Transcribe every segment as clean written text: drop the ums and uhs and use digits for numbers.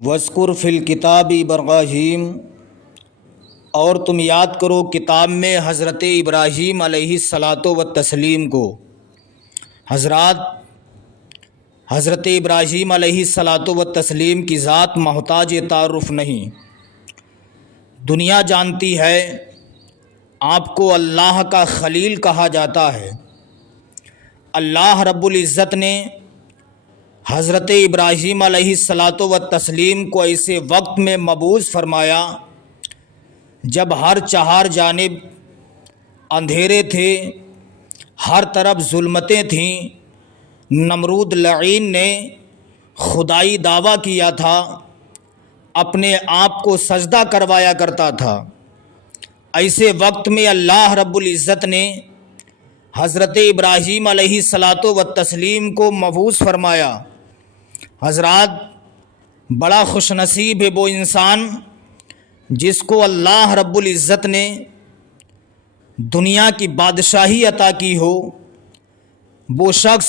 وذکر فی الکتاب ابراہیم، اور تم یاد کرو کتاب میں حضرت ابراہیم علیہ الصلاۃ والتسلیم کو۔ حضرت ابراہیم علیہ الصلاۃ والتسلیم کی ذات محتاج تعارف نہیں، دنیا جانتی ہے آپ کو اللہ کا خلیل کہا جاتا ہے۔ اللہ رب العزت نے حضرت ابراہیم علیہ الصلاۃ والتسلیم کو ایسے وقت میں مبعوث فرمایا جب ہر چہار جانب اندھیرے تھے، ہر طرف ظلمتیں تھیں۔ نمرود لعین نے خدائی دعویٰ کیا تھا، اپنے آپ کو سجدہ کروایا کرتا تھا۔ ایسے وقت میں اللہ رب العزت نے حضرت ابراہیم علیہ الصلاۃ والتسلیم کو مبعوث فرمایا۔ حضرات، بڑا خوش نصیب ہے وہ انسان جس کو اللہ رب العزت نے دنیا کی بادشاہی عطا کی ہو۔ وہ شخص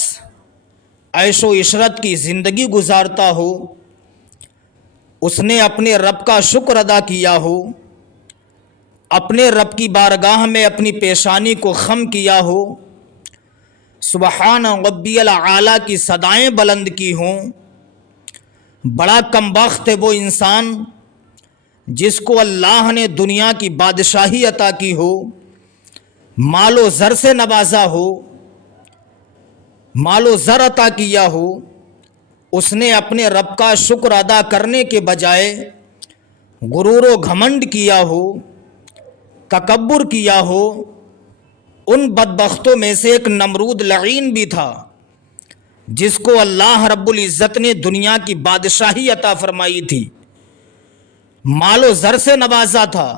عیش و عشرت کی زندگی گزارتا ہو، اس نے اپنے رب کا شکر ادا کیا ہو، اپنے رب کی بارگاہ میں اپنی پیشانی کو خم کیا ہو، سبحان ربی الاعلیٰ کی صدائیں بلند کی ہوں۔ بڑا کم بخت ہے وہ انسان جس کو اللہ نے دنیا کی بادشاہی عطا کی ہو، مال و زر سے نوازا ہو، مال و زر عطا کیا ہو، اس نے اپنے رب کا شکر ادا کرنے کے بجائے غرور و گھمنڈ کیا ہو، تکبر کیا ہو۔ ان بدبختوں میں سے ایک نمرود لعین بھی تھا جس کو اللہ رب العزت نے دنیا کی بادشاہی عطا فرمائی تھی، مال و زر سے نوازا تھا۔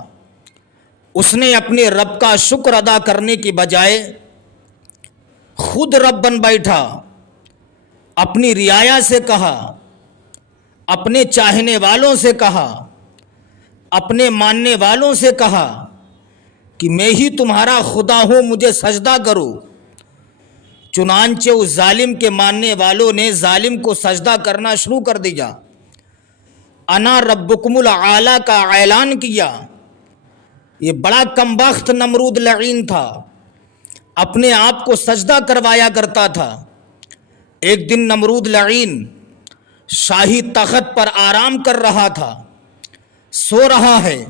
اس نے اپنے رب کا شکر ادا کرنے کی بجائے خود رب بن بیٹھا، اپنی رعایا سے کہا، اپنے چاہنے والوں سے کہا، اپنے ماننے والوں سے کہا کہ میں ہی تمہارا خدا ہوں، مجھے سجدہ کرو۔ چنانچہ اس ظالم کے ماننے والوں نے ظالم کو سجدہ کرنا شروع کر دیا، انا ربکم الاعلیٰ کا اعلان کیا۔ یہ بڑا کم بخت نمرود لعین تھا، اپنے آپ کو سجدہ کروایا کرتا تھا۔ ایک دن نمرود لعین شاہی تخت پر آرام کر رہا تھا، سو رہا ہے۔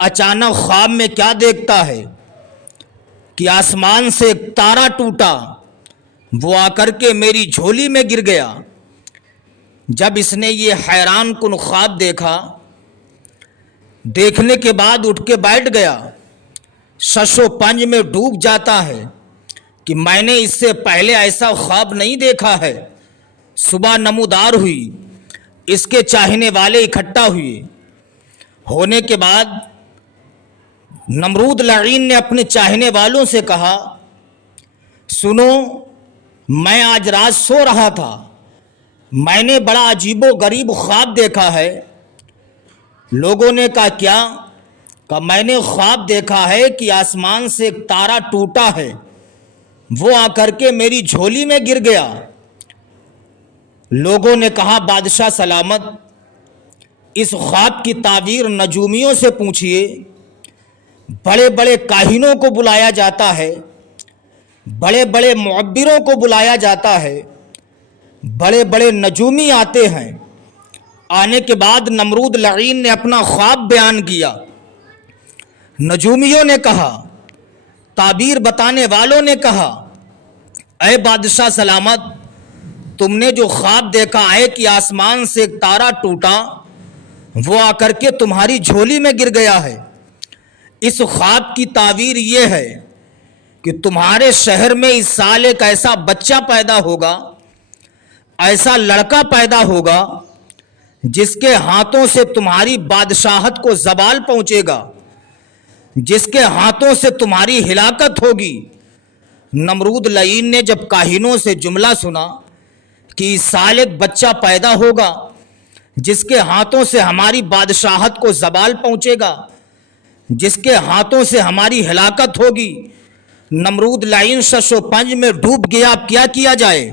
اچانک خواب میں کیا دیکھتا ہے کہ آسمان سے ایک تارا ٹوٹا، وہ آ کر کے میری جھولی میں گر گیا۔ جب اس نے یہ حیران کن خواب دیکھا، دیکھنے کے بعد اٹھ کے بیٹھ گیا، شش و پنج میں ڈوب جاتا ہے کہ میں نے اس سے پہلے ایسا خواب نہیں دیکھا ہے۔ صبح نمودار ہوئی، اس کے چاہنے والے اکٹھا ہوئے۔ ہونے کے بعد نمرود لعین نے اپنے چاہنے والوں سے کہا، سنو، میں آج رات سو رہا تھا، میں نے بڑا عجیب و غریب خواب دیکھا ہے۔ لوگوں نے کہا کیا؟ کہ میں نے خواب دیکھا ہے کہ آسمان سے ایک تارا ٹوٹا ہے، وہ آ کر کے میری جھولی میں گر گیا۔ لوگوں نے کہا بادشاہ سلامت، اس خواب کی تعبیر نجومیوں سے پوچھئے۔ بڑے بڑے کاہنوں کو بلایا جاتا ہے، بڑے بڑے معبروں کو بلایا جاتا ہے، بڑے بڑے نجومی آتے ہیں۔ آنے کے بعد نمرود لعین نے اپنا خواب بیان کیا۔ نجومیوں نے کہا، تعبیر بتانے والوں نے کہا، اے بادشاہ سلامت، تم نے جو خواب دیکھا ہے کہ آسمان سے ایک تارا ٹوٹا، وہ آ کر کے تمہاری جھولی میں گر گیا ہے۔ اس خواب کی تعبیر یہ ہے کہ تمہارے شہر میں اس سال ایک ایسا بچہ پیدا ہوگا، ایسا لڑکا پیدا ہوگا جس کے ہاتھوں سے تمہاری بادشاہت کو زوال پہنچے گا، جس کے ہاتھوں سے تمہاری ہلاکت ہوگی۔ نمرود لعین نے جب کاہنوں سے جملہ سنا کہ اس سال ایک بچہ پیدا ہوگا جس کے ہاتھوں سے ہماری بادشاہت کو زوال پہنچے گا، جس کے ہاتھوں سے ہماری ہلاکت ہوگی، نمرود لعین شش و پنج میں ڈوب گیا۔ اب کیا کیا جائے؟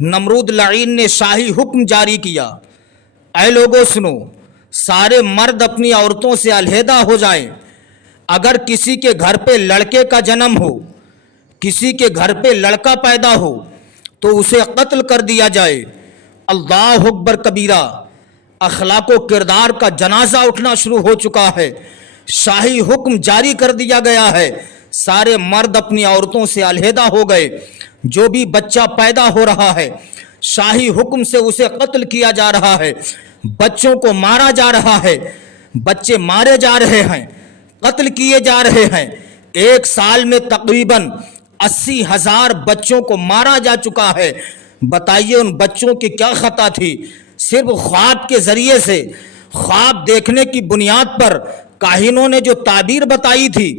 نمرود لعین نے شاہی حکم جاری کیا، اے لوگوں سنو، سارے مرد اپنی عورتوں سے علیحدہ ہو جائیں۔ اگر کسی کے گھر پہ لڑکے کا جنم ہو، کسی کے گھر پہ لڑکا پیدا ہو تو اسے قتل کر دیا جائے۔ اللہ اکبر کبیرہ، اخلاق و کردار کا جنازہ اٹھنا شروع ہو چکا ہے۔ شاہی حکم جاری کر دیا گیا ہے، سارے مرد اپنی عورتوں سے علیحدہ ہو گئے۔ جو بھی بچہ پیدا ہو رہا ہے شاہی حکم سے اسے قتل کیا جا رہا ہے، بچوں کو مارا جا رہا ہے، بچے مارے جا رہے ہیں، قتل کیے جا رہے ہیں۔ ایک سال میں تقریباً 80,000 بچوں کو مارا جا چکا ہے۔ بتائیے ان بچوں کی کیا خطا تھی؟ صرف خواب کے ذریعے سے، خواب دیکھنے کی بنیاد پر کاہنوں نے جو تعبیر بتائی تھی،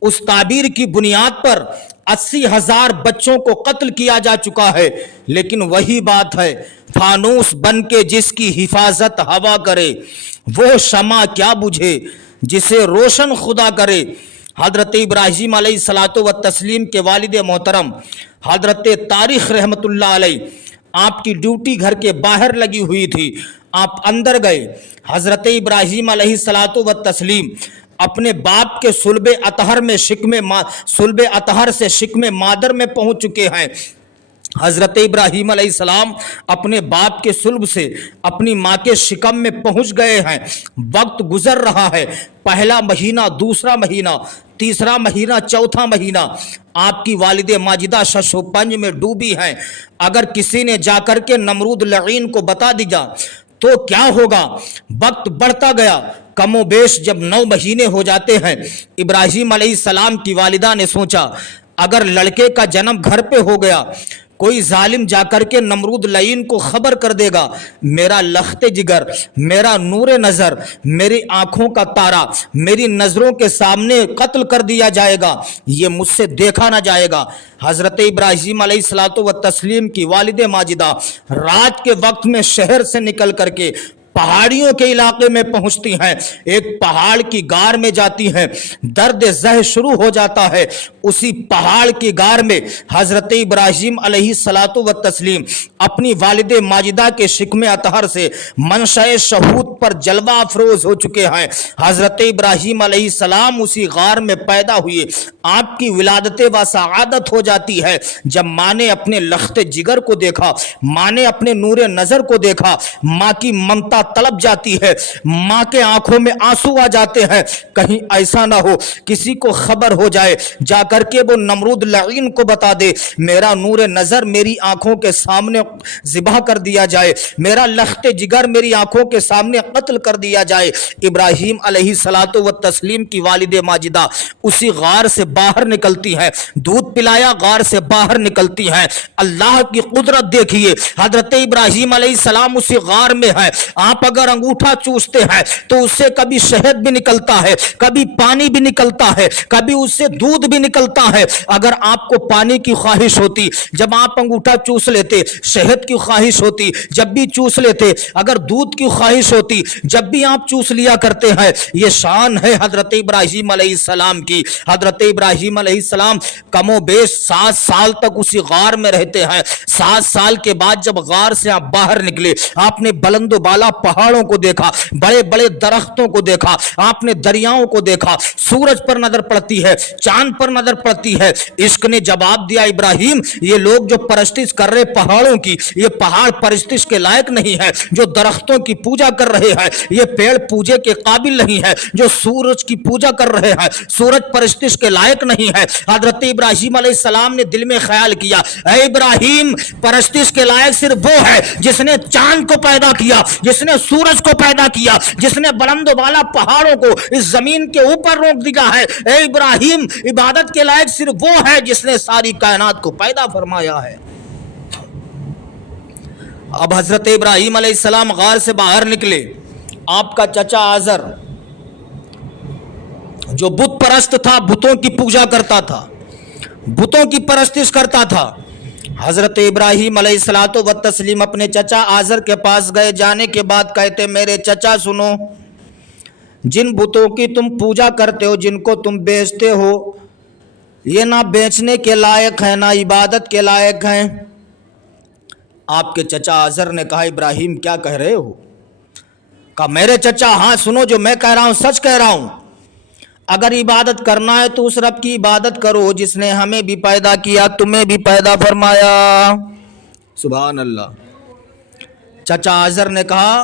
اس تعبیر کی بنیاد پر 80,000 بچوں کو قتل کیا جا چکا ہے۔ لیکن وہی بات ہے، فانوس بن کے جس کی حفاظت ہوا کرے، وہ شمع کیا بجھے جسے روشن خدا کرے۔ حضرت ابراہیم علیہ الصلوۃ والتسلیم کے والد محترم حضرت طارق رحمت اللہ علیہ، آپ کی ڈیوٹی گھر کے باہر لگی ہوئی تھی، آپ اندر گئے۔ حضرت ابراہیم علیہ الصلوۃ والتسلیم اپنے باپ کے صلب اطہر سے شکم مادر میں پہنچ چکے ہیں۔ حضرت ابراہیم علیہ السلام اپنے باپ کے صلب سے اپنی ماں کے شکم میں پہنچ گئے ہیں۔ وقت گزر رہا ہے، پہلا مہینہ، دوسرا مہینہ، تیسرا مہینہ، چوتھا مہینہ، آپ کی والد ماجدہ شش و پنج میں ڈوبی ہیں۔ اگر کسی نے جا کر کے نمرود لعین کو بتا دیا تو کیا ہوگا؟ وقت بڑھتا گیا، کم و بیش جب 9 مہینے ہو جاتے ہیں، ابراہیم علیہ السلام کی والدہ نے سوچا اگر لڑکے کا جنم گھر پہ ہو گیا، کوئی ظالم جا کر کے نمرود لعین کو خبر کر دے گا، میرا لخت جگر، میرا نور نظر، میری آنکھوں کا تارا میری نظروں کے سامنے قتل کر دیا جائے گا، یہ مجھ سے دیکھا نہ جائے گا۔ حضرت ابراہیم علیہ الصلوۃ والتسلیم کی والد ماجدہ رات کے وقت میں شہر سے نکل کر کے پہاڑیوں کے علاقے میں پہنچتی ہیں، ایک پہاڑ کی غار میں جاتی ہیں، درد زہ شروع ہو جاتا ہے۔ اسی پہاڑ کی غار میں حضرت ابراہیم علیہ الصلوۃ والتسلیم اپنی والد ماجدہ کے شکم اطہر سے منشأ شہود پر جلوہ افروز ہو چکے ہیں۔ حضرت ابراہیم علیہ السلام اسی غار میں پیدا ہوئے۔ آپ کی ولادت و سعادت ہو جاتی ہے جب ماں نے اپنے لخت جگر کو دیکھا، ماں نے اپنے نور نظر کو دیکھا، ماں کی ممتا طلب جاتی ہے، ماں کے آنکھوں میں آنسو آ جاتے ہیں۔ کہیں ایسا نہ ہو کسی کو خبر ہو جائے، جا کر کے وہ نمرود لعین کو بتا دے میرا نور نظر میری آنکھوں کے سامنے ذبح کر دیا جائے، میرا لخت جگر میری آنکھوں کے سامنے قتل کر دیا جائے۔ ابراہیم علیہ الصلوۃ والتسلیم کی والد ماجدہ اسی غار سے باہر نکلتی ہیں، دودھ پلایا غار سے باہر نکلتی ہیں۔ اللہ کی قدرت دیکھیے، حضرت ابراہیم علیہ السلام اسی غار میں ہے۔ آپ اگر انگوٹھا چوستے ہیں تو اس سے کبھی شہد بھی نکلتا ہے، کبھی پانی بھی نکلتا ہے، کبھی اس سے دودھ بھی نکلتا ہے۔ اگر آپ کو پانی کی خواہش ہوتی جب آپ انگوٹھا چوس لیتے، شہد کی خواہش ہوتی جب بھی چوس لیتے، اگر دودھ کی خواہش ہوتی جب بھی آپ چوس لیا کرتے ہیں۔ یہ شان ہے حضرت ابراہیم علیہ السلام کی۔ حضرت ابراہیم علیہ السلام کم و بیش 7 سال تک اسی غار میں رہتے ہیں۔ 7 سال کے بعد جب غار سے آپ باہر نکلے، آپ نے بلند و بالا پہاڑوں کو دیکھا، بڑے بڑے درختوں کو دیکھا، آپ نے دریاؤں کو دیکھا، سورج پر نظر پڑتی ہے، چاند پر نظر پڑتی ہے۔ عشق نے جواب دیا ابراہیم، یہ لوگ جو پرستش کر رہے پہاڑوں کی، یہ پہاڑ پرستش کے لائق نہیں ہے۔ جو درختوں کی پوجا کر رہے ہیں، یہ پیڑ پوجے کے قابل نہیں ہے۔ جو سورج کی پوجا کر رہے ہیں، سورج پرستش کے لائق نہیں ہے۔ حضرت ابراہیم علیہ السلام نے دل میں خیال کیا، اے ابراہیم، پرستش کے لائق صرف وہ ہے جس نے چاند کو پیدا کیا، جس نے سورج کو پیدا کیا، جس نے بلند و بالا پہاڑوں کو اس زمین کے اوپر روک دیا ہے۔ اے ابراہیم، عبادت کے لائق صرف وہ ہے جس نے ساری کائنات کو پیدا فرمایا ہے۔ اب حضرت ابراہیم علیہ السلام غار سے باہر نکلے۔ آپ کا چچا آزر جو بت پرست تھا، بتوں کی پوجا کرتا تھا، بتوں کی پرستش کرتا تھا، حضرت ابراہیم علیہ الصلوۃ والتسلیم اپنے چچا آزر کے پاس گئے۔ جانے کے بعد کہتے، میرے چچا سنو، جن بتوں کی تم پوجا کرتے ہو، جن کو تم بیچتے ہو، یہ نہ بیچنے کے لائق ہیں نہ عبادت کے لائق ہیں۔ آپ کے چچا آزر نے کہا، ابراہیم کیا کہہ رہے ہو؟ کہا میرے چچا ہاں سنو جو میں کہہ رہا ہوں سچ کہہ رہا ہوں، اگر عبادت کرنا ہے تو اس رب کی عبادت کرو جس نے ہمیں بھی پیدا کیا تمہیں بھی پیدا فرمایا۔ سبحان اللہ۔ چچا آزر نے کہا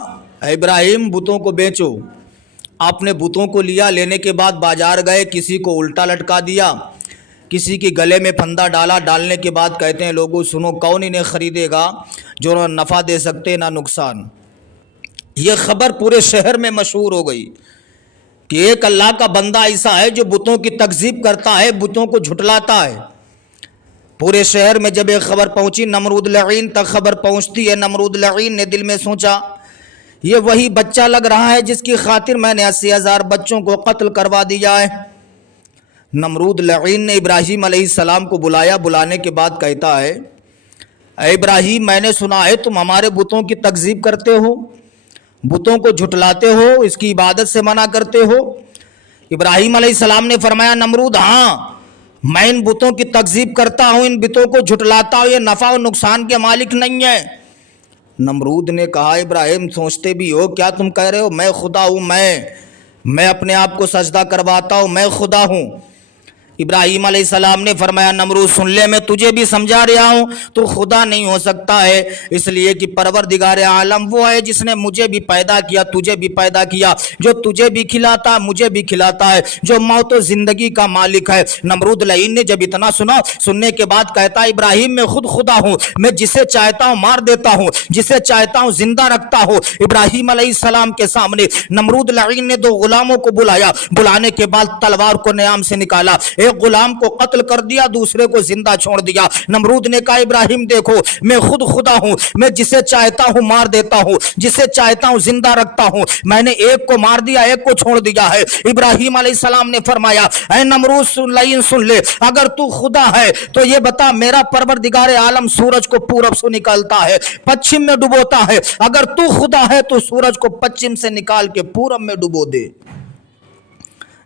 اے ابراہیم بتوں کو بیچو۔ آپ نے بتوں کو لیا، لینے کے بعد بازار گئے، کسی کو الٹا لٹکا دیا، کسی کے گلے میں پھندا ڈالا، ڈالنے کے بعد کہتے ہیں لوگوں سنو کون انہیں خریدے گا جو نہ نفع دے سکتے نہ نقصان۔ یہ خبر پورے شہر میں مشہور ہو گئی کہ ایک اللہ کا بندہ ایسا ہے جو بتوں کی تکذیب کرتا ہے، بتوں کو جھٹلاتا ہے۔ پورے شہر میں جب ایک خبر پہنچی، نمرود لعین تک خبر پہنچتی ہے، نمرود لعین نے دل میں سوچا یہ وہی بچہ لگ رہا ہے جس کی خاطر میں نے 80,000 بچوں کو قتل کروا دیا ہے۔ نمرود لعین نے ابراہیم علیہ السلام کو بلایا، بلانے کے بعد کہتا ہے اے ابراہیم میں نے سنا ہے تم ہمارے بتوں کی تکذیب کرتے ہو، بتوں کو جھٹلاتے ہو، اس کی عبادت سے منع کرتے ہو۔ ابراہیم علیہ السلام نے فرمایا نمرود ہاں میں ان بتوں کی تکذیب کرتا ہوں، ان بتوں کو جھٹلاتا ہوں، یہ نفع و نقصان کے مالک نہیں ہے۔ نمرود نے کہا ابراہیم سوچتے بھی ہو کیا تم کہہ رہے ہو، میں خدا ہوں، میں اپنے آپ کو سجدہ کرواتا ہوں، میں خدا ہوں۔ ابراہیم علیہ السلام نے فرمایا نمرود سن لے میں تجھے بھی سمجھا رہا ہوں، تو خدا نہیں ہو سکتا ہے، اس لیے کہ پروردگار عالم وہ ہے جس نے مجھے بھی پیدا کیا تجھے بھی پیدا کیا، جو تجھے بھی کھلاتا مجھے بھی کھلاتا ہے، جو موت و زندگی کا مالک ہے۔ نمرود لعین نے جب اتنا سنا، سننے کے بعد کہتا ابراہیم میں خود خدا ہوں، میں جسے چاہتا ہوں مار دیتا ہوں، جسے چاہتا ہوں زندہ رکھتا ہوں۔ ابراہیم علیہ السلام کے سامنے نمرود لعین نے 2 غلاموں کو بلایا، بلانے کے بعد تلوار کو نیام سے نکالا، ایک غلام کو قتل کر دیا، دوسرے کو زندہ چھوڑ دیا۔ نمرود نے کہا ابراہیم دیکھو میں خود خدا ہوں، میں جسے چاہتا ہوں مار دیتا ہوں، جسے چاہتا ہوں زندہ رکھتا ہوں، میں نے ایک کو مار دیا ایک کو چھوڑ دیا ہے۔ ابراہیم علیہ السلام نے فرمایا اے نمرود لعین سن لے، اگر تو خدا ہے تو یہ بتا میرا پروردگار عالم سورج کو پورب سے نکالتا ہے پچھم میں ڈبوتا ہے، اگر تو خدا ہے تو سورج کو پچھم سے نکال کے پورب میں ڈبو دے۔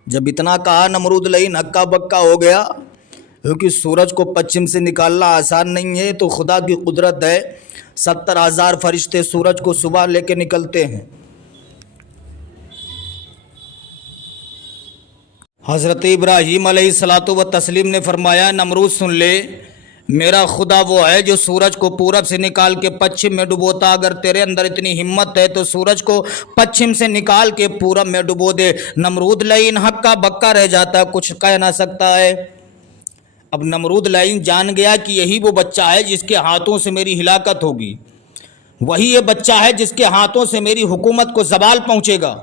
جب اتنا کہا نمرود لعین ہکا بکا ہو گیا، کیونکہ سورج کو پچھم سے نکالنا آسان نہیں ہے، تو خدا کی قدرت ہے 70,000 فرشتے سورج کو صبح لے کے نکلتے ہیں۔ حضرت ابراہیم علیہ الصلوۃ والتسلیم نے فرمایا نمرود سن لے میرا خدا وہ ہے جو سورج کو پورب سے نکال کے پچھم میں ڈبوتا، اگر تیرے اندر اتنی ہمت ہے تو سورج کو پچھم سے نکال کے پورب میں ڈبو دے۔ نمرود لعین ہکا بکا رہ جاتا ہے، کچھ کہہ نہ سکتا ہے۔ اب نمرود لعین جان گیا کہ یہی وہ بچہ ہے جس کے ہاتھوں سے میری ہلاکت ہوگی، وہی یہ بچہ ہے جس کے ہاتھوں سے میری حکومت کو زوال پہنچے گا۔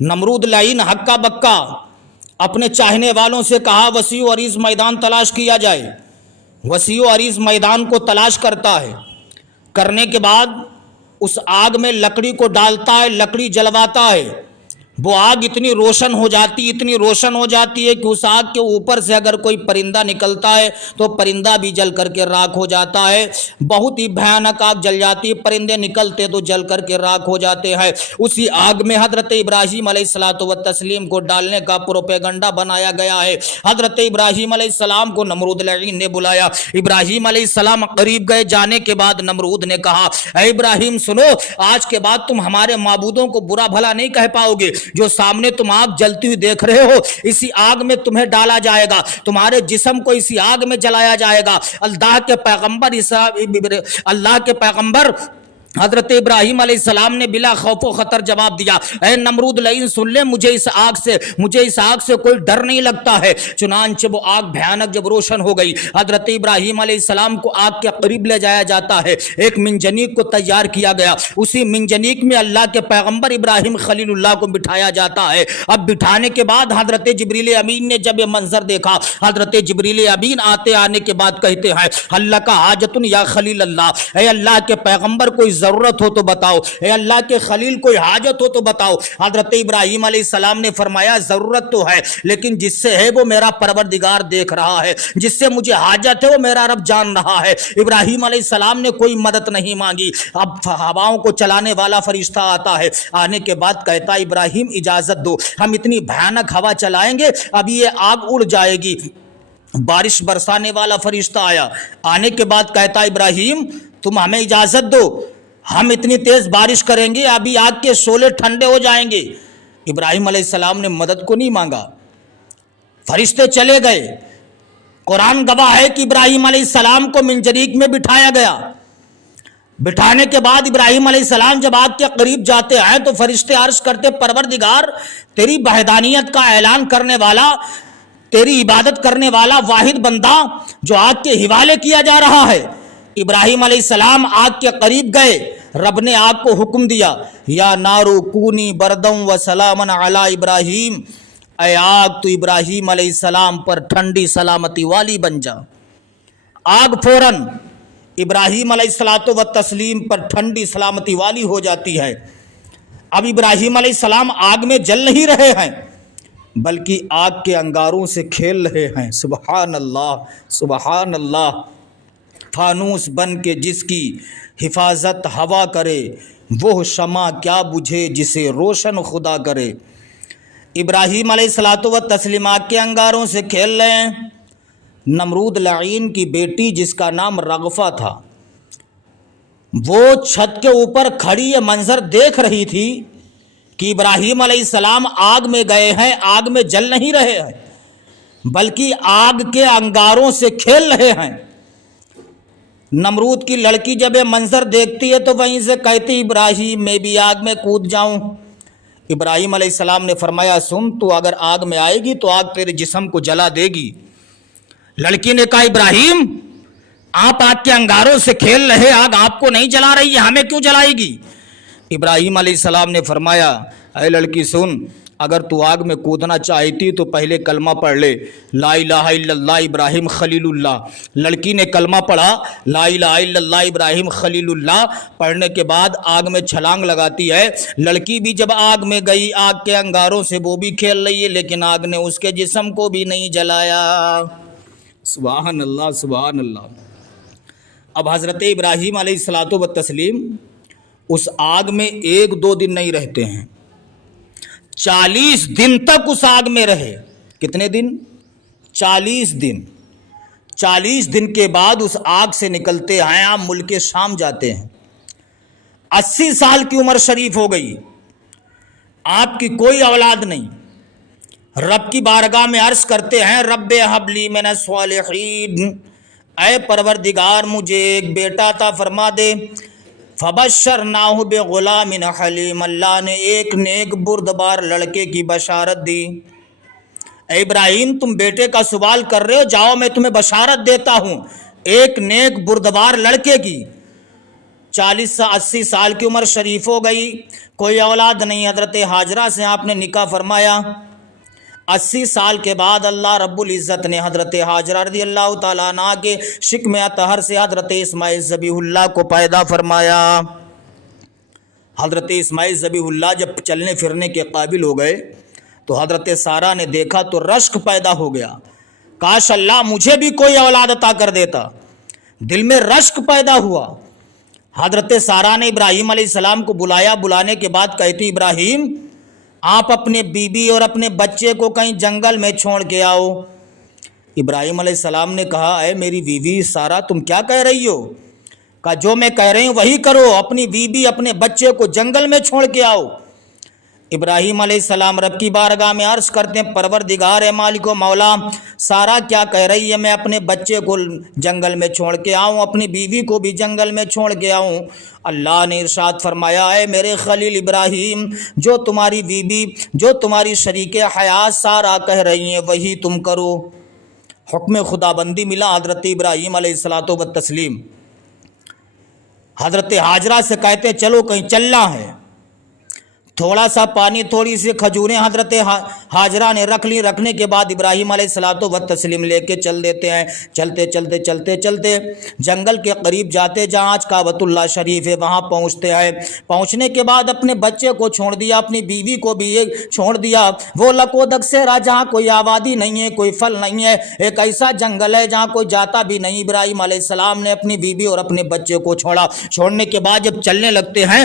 نمرود لعین ہکا بکا اپنے چاہنے والوں سے کہا وسیع و عریض میدان تلاش کیا جائے۔ وسیع و عریض میدان کو تلاش کرتا ہے، کرنے کے بعد اس آگ میں لکڑی کو ڈالتا ہے، لکڑی جلواتا ہے، وہ آگ اتنی روشن ہو جاتی ہے کہ اس آگ کے اوپر سے اگر کوئی پرندہ نکلتا ہے تو پرندہ بھی جل کر کے راکھ ہو جاتا ہے۔ بہت ہی بھیانک آگ جل جاتی ہے، پرندے نکلتے تو جل کر کے راکھ ہو جاتے ہیں۔ اسی آگ میں حضرت ابراہیم علیہ الصلوۃ والتسلیم کو ڈالنے کا پروپیگنڈا بنایا گیا ہے۔ حضرت ابراہیم علیہ السلام کو نمرود لعین نے بلایا، ابراہیم علیہ السلام قریب گئے، جانے کے بعد نمرود نے کہا اے ابراہیم سنو، آج کے بعد تم ہمارے معبودوں کو برا بھلا نہیں کہہ پاؤ گے، جو سامنے تم آگ جلتی ہوئی دیکھ رہے ہو اسی آگ میں تمہیں ڈالا جائے گا، تمہارے جسم کو اسی آگ میں جلایا جائے گا۔ اللہ کے پیغمبر حضرت ابراہیم علیہ السلام نے بلا خوف و خطر جواب دیا اے نمرود لعین سن لے مجھے اس آگ سے کوئی ڈر نہیں لگتا ہے۔ چنانچہ وہ آگ بھیانک جب روشن ہو گئی، حضرت ابراہیم علیہ السلام کو آگ کے قریب لے جایا جاتا ہے، ایک منجنیق کو تیار کیا گیا، اسی منجنیق میں اللہ کے پیغمبر ابراہیم خلیل اللہ کو بٹھایا جاتا ہے۔ اب بٹھانے کے بعد حضرت جبریل امین نے جب یہ منظر دیکھا، حضرت جبریل امین آنے کے بعد کہتے ہیں اللہ کا حاجتن یا خلیل اللہ، اے اللہ کے پیغمبر کوئی ضرورت ہو تو بتاؤ، اے اللہ کے خلیل کوئی حاجت ہو تو بتاؤ۔ حضرت ابراہیم علیہ السلام نے فرمایا ضرورت تو ہے لیکن جس سے ہے وہ میرا پروردگار دیکھ رہا ہے، جس سے مجھے حاجت ہے وہ میرا رب جان رہا ہے۔ ابراہیم علیہ السلام نے کوئی مدد نہیں مانگی۔ اب ہواؤں کو چلانے والا فرشتہ آتا ہے، آنے کے بعد کہتا ہے ابراہیم اجازت دو، ہم اتنی بھیانک ہوا چلائیں گے اب یہ آگ اڑ جائے گی۔ بارش برسانے والا فرشتہ آیا، آنے کے بعد کہتا ابراہیم تم ہمیں اجازت دو، ہم اتنی تیز بارش کریں گے ابھی آگ کے شعلے ٹھنڈے ہو جائیں گے۔ ابراہیم علیہ السلام نے مدد کو نہیں مانگا، فرشتے چلے گئے۔ قرآن گواہ ہے کہ ابراہیم علیہ السلام کو منجریق میں بٹھایا گیا۔ بٹھانے کے بعد ابراہیم علیہ السلام جب آگ کے قریب جاتے ہیں تو فرشتے عرض کرتے پروردگار تیری وحدانیت کا اعلان کرنے والا، تیری عبادت کرنے والا واحد بندہ جو آگ کے حوالے کیا جا رہا ہے۔ ابراہیم علیہ السلام آگ کے قریب گئے، رب نے آگ کو حکم دیا یا نارو کونی بردم و سلامن علی ابراہیم، اے آگ تو ابراہیم علیہ السلام پر ٹھنڈی سلامتی والی بن جا۔ آگ فوراً ابراہیم علیہ الصلوۃ والتسلیم پر ٹھنڈی سلامتی والی ہو جاتی ہے۔ اب ابراہیم علیہ السلام آگ میں جل نہیں رہے ہیں بلکہ آگ کے انگاروں سے کھیل رہے ہیں۔ سبحان اللہ سبحان اللہ۔ فانوس بن کے جس کی حفاظت ہوا کرے، وہ شمع کیا بجھے جسے روشن خدا کرے۔ ابراہیم علیہ الصلوۃ والتسلیم آگ کے انگاروں سے کھیل رہے ہیں۔ نمرود لعین کی بیٹی جس کا نام رغفہ تھا، وہ چھت کے اوپر کھڑی یہ منظر دیکھ رہی تھی کہ ابراہیم علیہ السلام آگ میں گئے ہیں، آگ میں جل نہیں رہے ہیں بلکہ آگ کے انگاروں سے کھیل رہے ہیں۔ نمرود کی لڑکی جب یہ منظر دیکھتی ہے تو وہیں سے کہتی ابراہیم میں بھی آگ میں کود جاؤں۔ ابراہیم علیہ السلام نے فرمایا سن، تو اگر آگ میں آئے گی تو آگ تیرے جسم کو جلا دے گی۔ لڑکی نے کہا ابراہیم آپ آگ کے انگاروں سے کھیل رہے، آگ آپ کو نہیں جلا رہی ہے، ہمیں کیوں جلائے گی؟ ابراہیم علیہ السلام نے فرمایا اے لڑکی سن، اگر تو آگ میں کودنا چاہتی تو پہلے کلمہ پڑھ لے، لا الہ الا اللہ ابراہیم خلیل اللہ۔ لڑکی نے کلمہ پڑھا لا الہ الا اللہ ابراہیم خلیل اللہ، پڑھنے کے بعد آگ میں چھلانگ لگاتی ہے۔ لڑکی بھی جب آگ میں گئی، آگ کے انگاروں سے وہ بھی کھیل رہی ہے لیکن آگ نے اس کے جسم کو بھی نہیں جلایا۔ سبحان اللہ سبحان اللہ۔ اب حضرت ابراہیم علیہ الصلوۃ والتسلیم اس آگ میں 1-2 دن نہیں رہتے ہیں، 40 دن تک اس آگ میں رہے۔ کتنے دن؟ 40 دن۔ 40 دن کے بعد اس آگ سے نکلتے ہیں، آپ ملک شام جاتے ہیں۔ 80 سال کی عمر شریف ہو گئی، آپ کی کوئی اولاد نہیں۔ رب کی بارگاہ میں عرض کرتے ہیں رب ہب لی من الصالحین، اے پروردگار مجھے ایک بیٹا عطا فرما دے۔ فبشرناہ بغلام حلیم، اللہ نے ایک نیک بردبار لڑکے کی بشارت دی۔ اے ابراہیم تم بیٹے کا سوال کر رہے ہو، جاؤ میں تمہیں بشارت دیتا ہوں ایک نیک بردبار لڑکے کی۔ 40 سے 80 سال کی عمر شریف ہو گئی، کوئی اولاد نہیں۔ حضرت ہاجرہ سے آپ نے نکاح فرمایا۔ 80 سال کے بعد اللہ رب العزت نے حضرت ہاجرہ رضی اللہ تعالیٰ عنہ کے شکم اطہر سے حضرت اسماعیل ذبیح اللہ کو پیدا فرمایا۔ حضرت اسماعیل ذبیح اللہ جب چلنے پھرنے کے قابل ہو گئے تو حضرت سارہ نے دیکھا تو رشک پیدا ہو گیا، کاش اللہ مجھے بھی کوئی اولاد عطا کر دیتا، دل میں رشک پیدا ہوا۔ حضرت سارہ نے ابراہیم علیہ السلام کو بلایا، بلانے کے بعد کہتی ابراہیم آپ اپنے بیوی اور اپنے بچے کو کہیں جنگل میں چھوڑ کے آؤ۔ ابراہیم علیہ السلام نے کہا اے میری بیوی سارہ تم کیا کہہ رہی ہو؟ کہا جو میں کہہ رہی ہوں وہی کرو، اپنی بیوی اپنے بچے کو جنگل میں چھوڑ کے آؤ۔ ابراہیم علیہ السلام رب کی بارگاہ میں عرض کرتے ہیں پروردگار اے مالک و مولا، سارہ کیا کہہ رہی ہے میں اپنے بچے کو جنگل میں چھوڑ کے آؤں، اپنی بیوی کو بھی جنگل میں چھوڑ کے آؤں؟ اللہ نے ارشاد فرمایا اے میرے خلیل ابراہیم، جو تمہاری بیوی جو تمہاری شریک حیات سارہ کہہ رہی ہیں وہی تم کرو۔ حکم خدا بندی ملا حضرت ابراہیم علیہ الصلوۃ والتسلیم۔ حضرت ہاجرہ سے کہتے چلو کہیں چلنا ہے، تھوڑا سا پانی تھوڑی سی کھجوریں حضرت ہاجرہ نے رکھ لی، رکھنے کے بعد ابراہیم علیہ الصلوۃ والتسلیم لے کے چل دیتے ہیں۔ چلتے چلتے چلتے چلتے جنگل کے قریب جاتے جہاں آج کعبۃ اللہ شریف ہے وہاں پہنچتے ہیں۔ پہنچنے کے بعد اپنے بچے کو چھوڑ دیا، اپنی بیوی کو بھی چھوڑ دیا۔ وہ لکودک سے رہا جہاں کوئی آبادی نہیں ہے، کوئی پھل نہیں ہے، ایک ایسا جنگل ہے جہاں کوئی جاتا بھی نہیں۔ ابراہیم علیہ السلام نے اپنی بیوی اور اپنے بچے کو چھوڑا۔ چھوڑنے کے بعد جب چلنے لگتے ہیں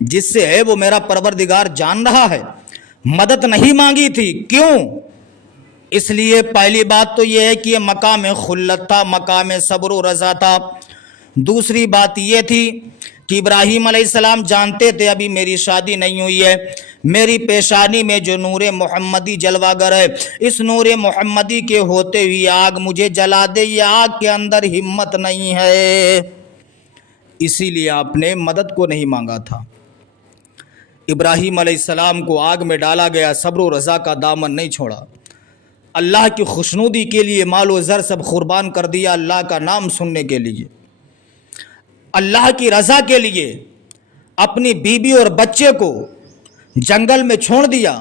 جس سے ہے وہ میرا پروردگار جان رہا ہے، مدد نہیں مانگی تھی۔ کیوں؟ اس لیے پہلی بات تو یہ ہے کہ یہ مقام خلت تھا، مقام صبر و رضا تھا۔ دوسری بات یہ تھی کہ ابراہیم علیہ السلام جانتے تھے ابھی میری شادی نہیں ہوئی ہے، میری پیشانی میں جو نور محمدی جلوہ گر ہے، اس نور محمدی کے ہوتے ہوئی آگ مجھے جلا دے، یہ آگ کے اندر ہمت نہیں ہے، اسی لیے آپ نے مدد کو نہیں مانگا تھا۔ ابراہیم علیہ السلام کو آگ میں ڈالا گیا، صبر و رضا کا دامن نہیں چھوڑا، اللہ کی خوشنودی کے لیے مال و زر سب قربان کر دیا، اللہ کا نام سننے کے لیے، اللہ کی رضا کے لیے اپنی بیوی اور بچے کو جنگل میں چھوڑ دیا،